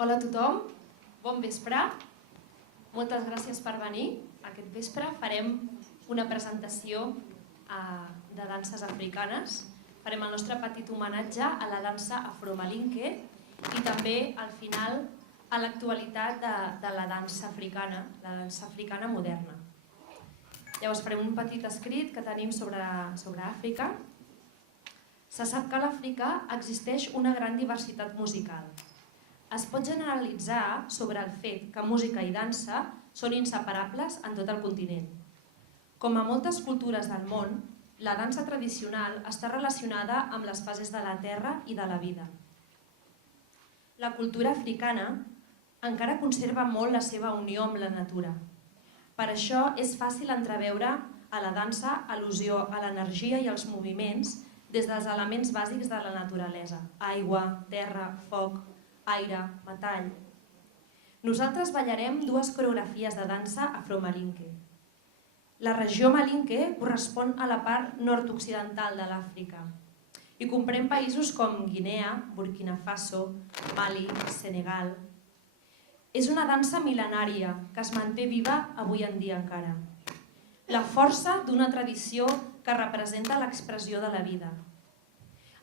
Hola a tothom, bon vespre. Moltes gràcies per venir. Aquest vespre farem una presentació de danses africanes. Farem el nostre petit homenatge a la dansa afromalinke i també al final a l'actualitat de la dansa africana moderna. Llavors farem un petit escrit que tenim sobre Àfrica. Se sap que a l'Àfrica existeix una gran diversitat musical. Es pot generalitzar sobre el fet que música i dansa són inseparables en tot el continent. Com a moltes cultures del món, la dansa tradicional està relacionada amb les fases de la terra i de la vida. La cultura africana encara conserva molt la seva unió amb la natura. Per això és fàcil entreveure a la dansa al·lusió a l'energia i als moviments des dels elements bàsics de la naturalesa: aigua, terra, foc, aire, metall. Nosaltres ballarem dues coreografies de dansa afromalinke. La regió malinke correspon a la part nord-occidental de l'Àfrica i comprèn països com Guinea, Burkina Faso, Mali, Senegal. És una dansa mil·lenària que es manté viva avui en dia encara. La força d'una tradició que representa l'expressió de la vida.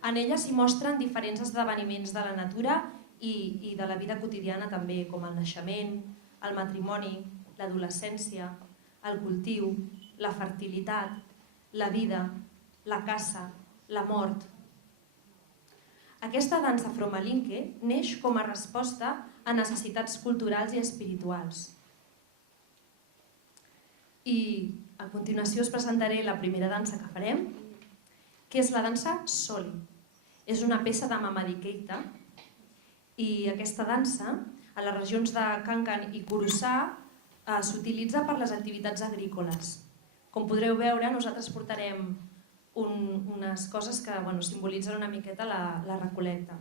En ella s'hi mostren diferents esdeveniments de la natura i de la vida quotidiana també, com el naixement, el matrimoni, l'adolescència, el cultiu, la fertilitat, la vida, la caça, la mort. Aquesta dansa afromalinke neix com a resposta a necessitats culturals i espirituals. I a continuació us presentaré la primera dansa que farem, que és la dansa Soli. És una peça de Mamadi Keita i aquesta dansa, a les regions de Kankan i Kurusa, s'utilitza per les activitats agrícoles. Com podreu veure, nosaltres portarem unes coses que simbolitzen una miqueta la recol·lecta.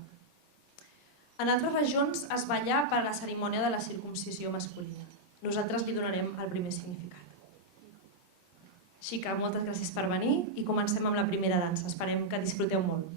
En altres regions es balla per a la cerimònia de la circumcisió masculina. Nosaltres li donarem el primer significat. Així que moltes gràcies per venir i comencem amb la primera dansa. Esperem que disfruteu molt.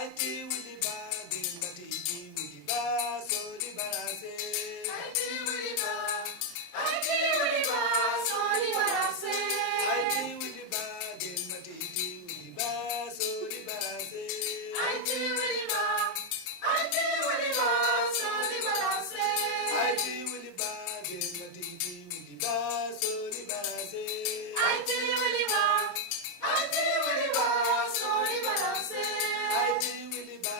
Aiti wili ba, dimbati iti wili ba, soli barase. Aiti wili ba, soli barase. Aiti wili ba, dimbati iti wili ba, soli barase. Aiti wili ba, soli barase. Aiti wili ba, dimbati iti wili ba, soli barase. Aiti wili ba, soli barase. Aiti wili ba,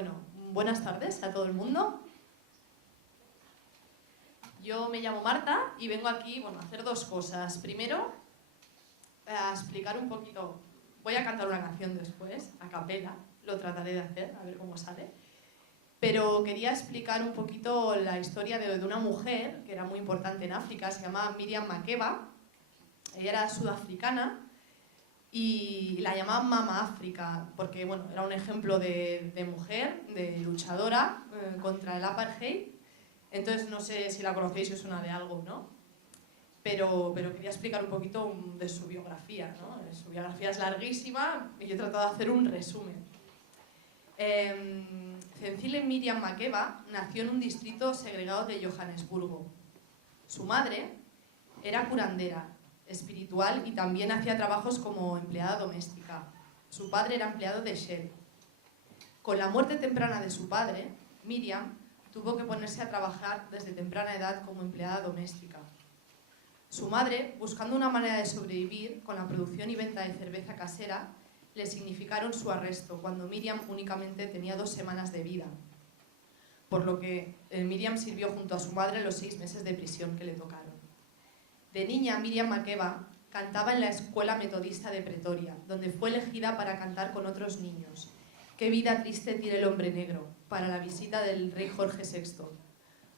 Bueno, buenas tardes a todo el mundo. Yo me llamo Marta y vengo aquí, a hacer dos cosas. Primero, a explicar un poquito. Voy a cantar una canción después, a capela, lo trataré de hacer, a ver cómo sale. Pero quería explicar un poquito la historia de una mujer que era muy importante en África, se llamaba Miriam Makeba. Ella era sudafricana y la llamaban Mama África porque era un ejemplo de mujer, de luchadora contra el apartheid. Entonces no sé si la conocéis, si os suena de algo, ¿no? Pero quería explicar un poquito de su biografía, ¿no? Su biografía es larguísima y yo he tratado de hacer un resumen. Cécile Miriam Makeba nació en un distrito segregado de Johannesburgo. Su madre era curandera, espiritual y también hacía trabajos como empleada doméstica. Su padre era empleado de Shell. Con la muerte temprana de su padre, Miriam tuvo que ponerse a trabajar desde temprana edad como empleada doméstica. Su madre, buscando una manera de sobrevivir con la producción y venta de cerveza casera, le significaron su arresto cuando Miriam únicamente tenía 2 semanas de vida. Por lo que Miriam sirvió junto a su madre los 6 meses de prisión que le tocaron. De niña, Miriam Makeba cantaba en la escuela metodista de Pretoria, donde fue elegida para cantar con otros niños. Qué vida triste tiene el hombre negro, para la visita del rey Jorge VI.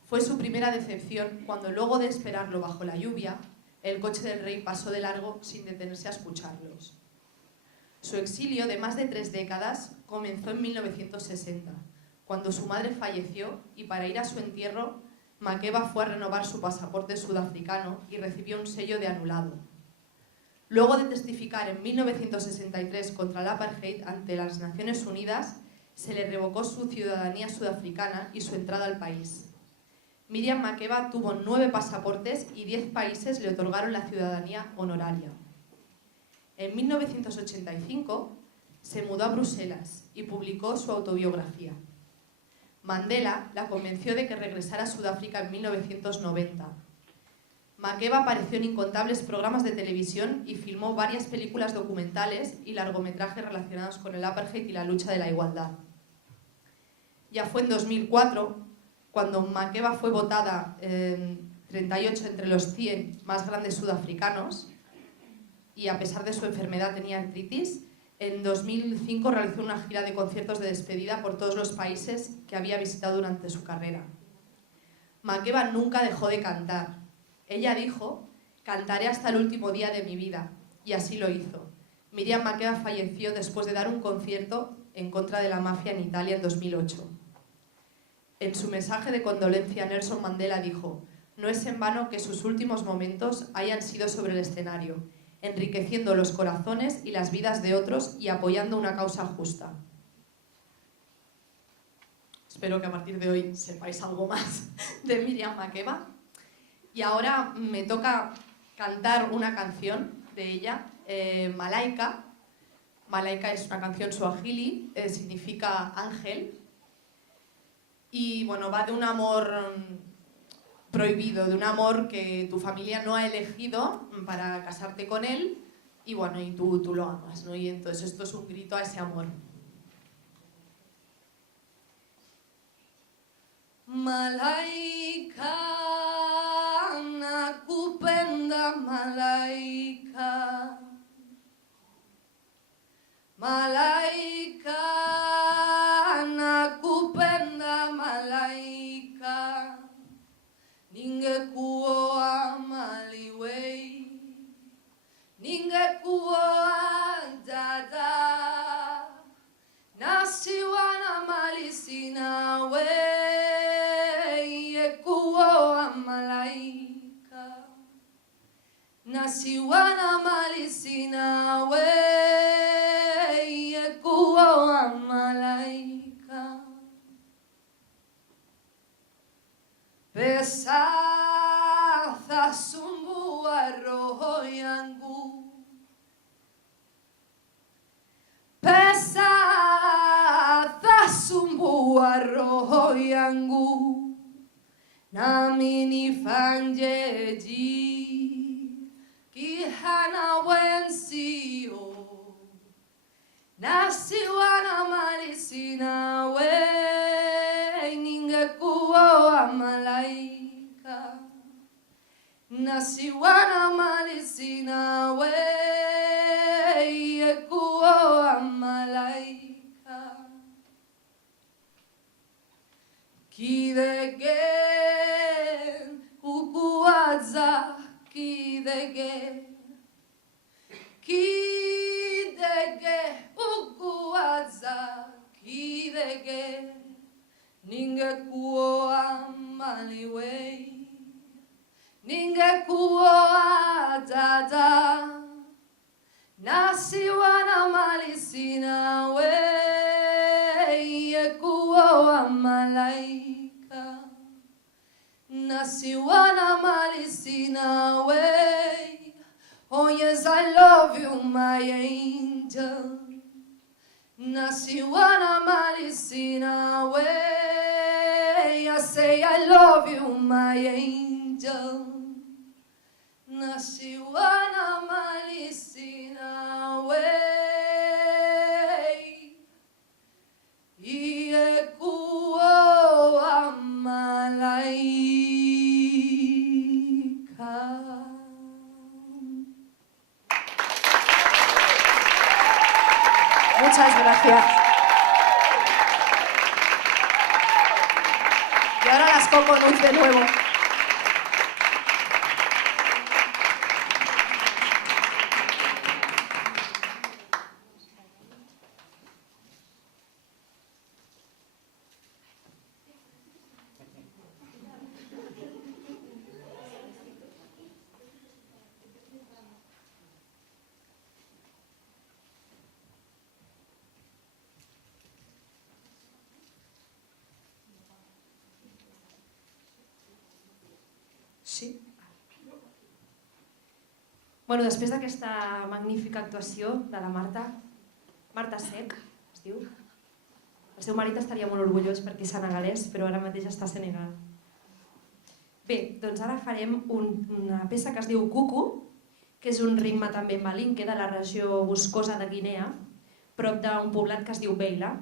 Fue su primera decepción cuando, luego de esperarlo bajo la lluvia, el coche del rey pasó de largo sin detenerse a escucharlos. Su exilio de más de 3 décadas comenzó en 1960, cuando su madre falleció y para ir a su entierro, Makeba fue a renovar su pasaporte sudafricano y recibió un sello de anulado. Luego de testificar en 1963 contra el apartheid ante las Naciones Unidas, se le revocó su ciudadanía sudafricana y su entrada al país. Miriam Makeba tuvo 9 pasaportes y 10 países le otorgaron la ciudadanía honoraria. En 1985 se mudó a Bruselas y publicó su autobiografía. Mandela la convenció de que regresara a Sudáfrica en 1990. Makeba apareció en incontables programas de televisión y filmó varias películas documentales y largometrajes relacionados con el apartheid y la lucha de la igualdad. Ya fue en 2004 cuando Makeba fue votada 38 entre los 100 más grandes sudafricanos y a pesar de su enfermedad tenía artritis. En 2005 realizó una gira de conciertos de despedida por todos los países que había visitado durante su carrera. Makeba nunca dejó de cantar. Ella dijo: «Cantaré hasta el último día de mi vida», y así lo hizo. Miriam Makeba falleció después de dar un concierto en contra de la mafia en Italia en 2008. En su mensaje de condolencia, Nelson Mandela dijo: «No es en vano que sus últimos momentos hayan sido sobre el escenario, enriqueciendo los corazones y las vidas de otros y apoyando una causa justa». Espero que a partir de hoy sepáis algo más de Miriam Makeba. Y ahora me toca cantar una canción de ella, Malaika. Malaika es una canción suajili, significa ángel. Y va de un amor prohibido, de un amor que tu familia no ha elegido para casarte con él y tú lo amas, ¿no? Y entonces esto es un grito a ese amor. Malaika, nakupenda malaika, malaika, nakupenda malaika, ningekuoa maliwei, ningekuoa dada, nasiwa na mali sina wei, yekuoa malaika, nasiwa na mali sina wei, yekuoa malaika. Pesaza sumbua roho yangu, pesaza sumbua roho yangu, nami nifanyeje kihana wenzio, Nasiwana malisina we ningekuwa malaika. Nasiwana malisina we yekuwa malaika. Kidegen ukuaza kidegen. Kidege ukuaza kidege ningekuwa maliwe ningekuwa dada nasiwana malisina we yekuwa malaika nasiwana malisina we. Oh yes, I love you, my angel. Nasiwana malisina way. I say I love you, my angel. Nasiwana malisina way. Yekuwa malaika. Muchas gracias. Y ahora las Coconuts de nuevo. Sí. Bueno, després d'aquesta magnífica actuació de la Marta Sec, es diu. El seu marit estaria molt orgullós perquè és senegalès, però ara mateix està a Senegal. Bé, doncs ara farem una peça que es diu Cucu, que és un ritme també malinque de la regió boscosa de Guinea, prop d'un poblat que es diu Beila,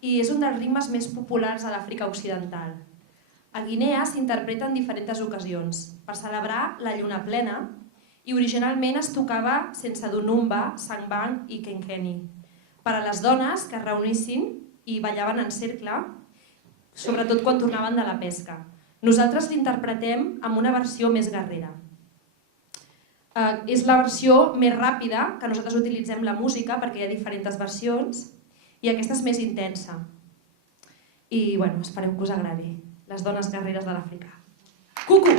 i és un dels ritmes més populars a l'Àfrica Occidental. A Guinea s'interpreta en diferents ocasions, per celebrar la lluna plena, i originalment es tocava sense dunumba, sangbang i kenkeni, per a les dones que es reunissin i ballaven en cercle, sobretot quan tornaven de la pesca. Nosaltres l'interpretem amb una versió més guerrera. És la versió més ràpida, que nosaltres utilitzem la música perquè hi ha diferents versions, i aquesta és més intensa. I bueno, esperem que us agradi. Les dones guerreres de l'Àfrica. Cucu!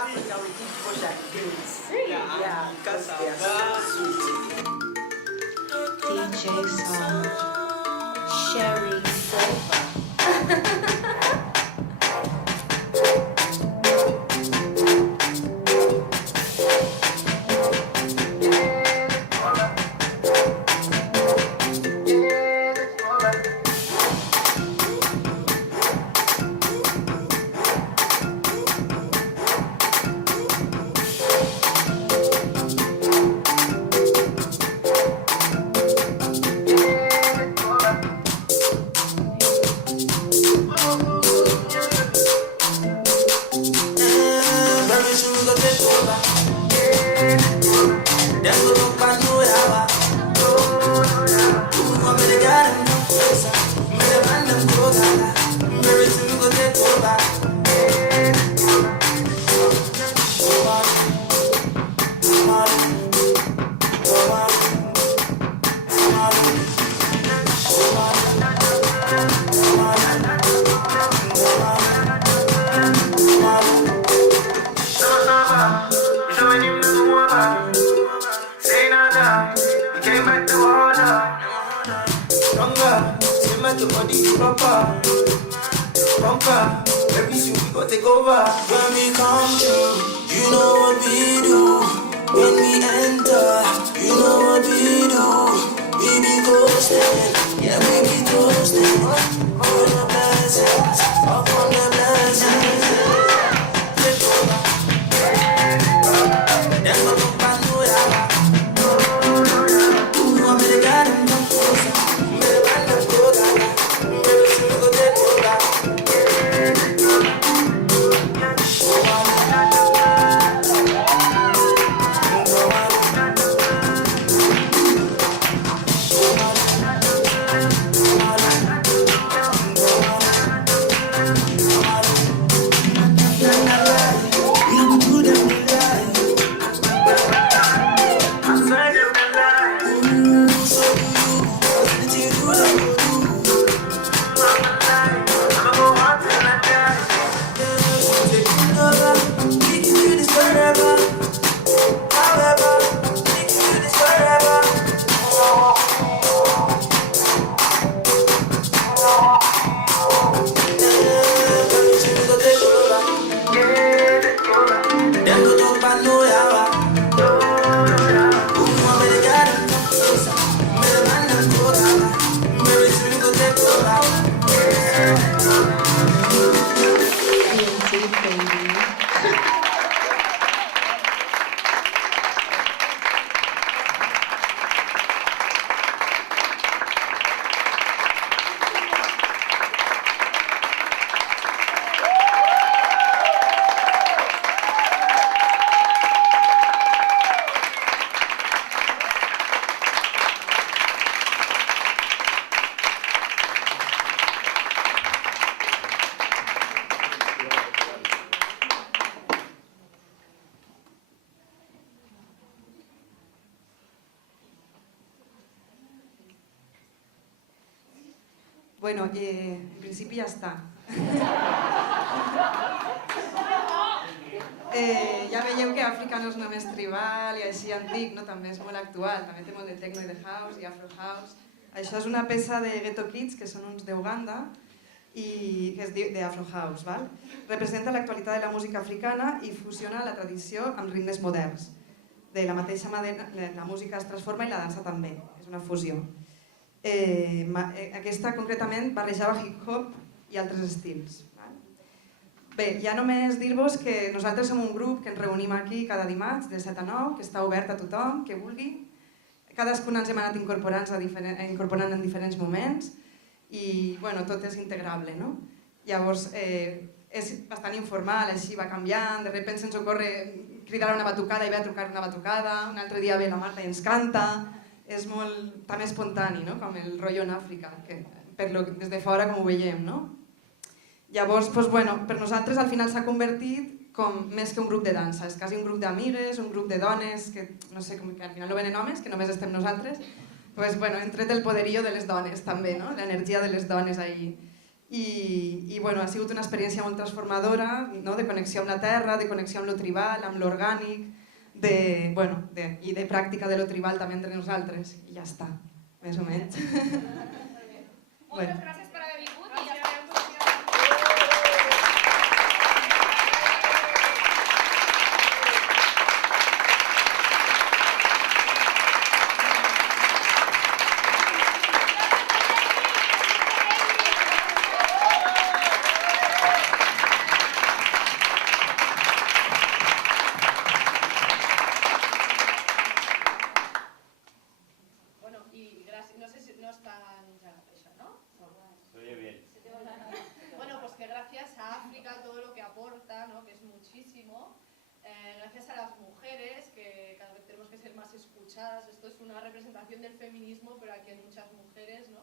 Africa, we teach kosher kids. Really? Yeah, because they are DJ Sound, Sherry Silva. Bueno, en principi ja està. Ja veieu que Àfrica no és només tribal i així antic, no? També és molt actual, també té molt de techno i de house i afro house. Això és una peça de Ghetto Kids, que són uns d'Uganda, i que es diu d'Afro House. Val? Representa l'actualitat de la música africana i fusiona la tradició amb ritmes moderns. De la mateixa manera, la música es transforma i la dansa també, és una fusió. Aquesta concretament barrejava hip-hop i altres estils. Bé, ja només dir-vos que nosaltres som un grup que ens reunim aquí cada dimarts de 7 a 9, que està obert a tothom, que vulgui. Cadascun ens hem anat incorporant en diferents moments i bueno, tot és integrable, no? Llavors és bastant informal, així va canviant, de sobte se'ns ocorre cridar a una batucada i ve a trucar una batucada, un altre dia ve la Marta i ens canta, és molt tan espontani, no? Com el rotllo en Àfrica, que des de fora com ho veiem, no? Llavors, per nosaltres al final s'ha convertit com més que un grup de dansa, és quasi un grup d'amigues, un grup de dones, que no sé, que al final no venen homes, que només estem nosaltres, hem tret el poderío de les dones també, no? L'energia de les dones ahí. i bueno, ha sigut una experiència molt transformadora, no? De connexió amb la terra, de connexió amb lo tribal, amb l'orgànic, i de pràctica de lo tribal també entre nosaltres, i ja està, més o menys. Moltes gràcies per haver vingut i ja estarem esto es una representación del feminismo, pero aquí hay muchas mujeres, ¿no?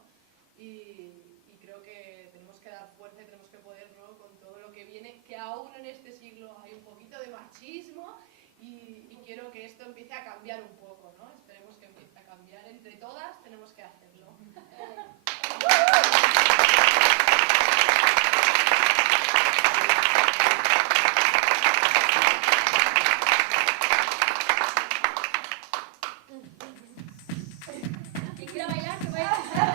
Y creo que tenemos que dar fuerza y tenemos que poder, ¿no? Con todo lo que viene, que aún en este siglo hay un poquito de machismo y quiero que esto empiece a cambiar un poco, ¿no? Esperemos que empiece a cambiar. Entre todas tenemos que hacerlo. ¿Quién quiere bailar? Que vaya.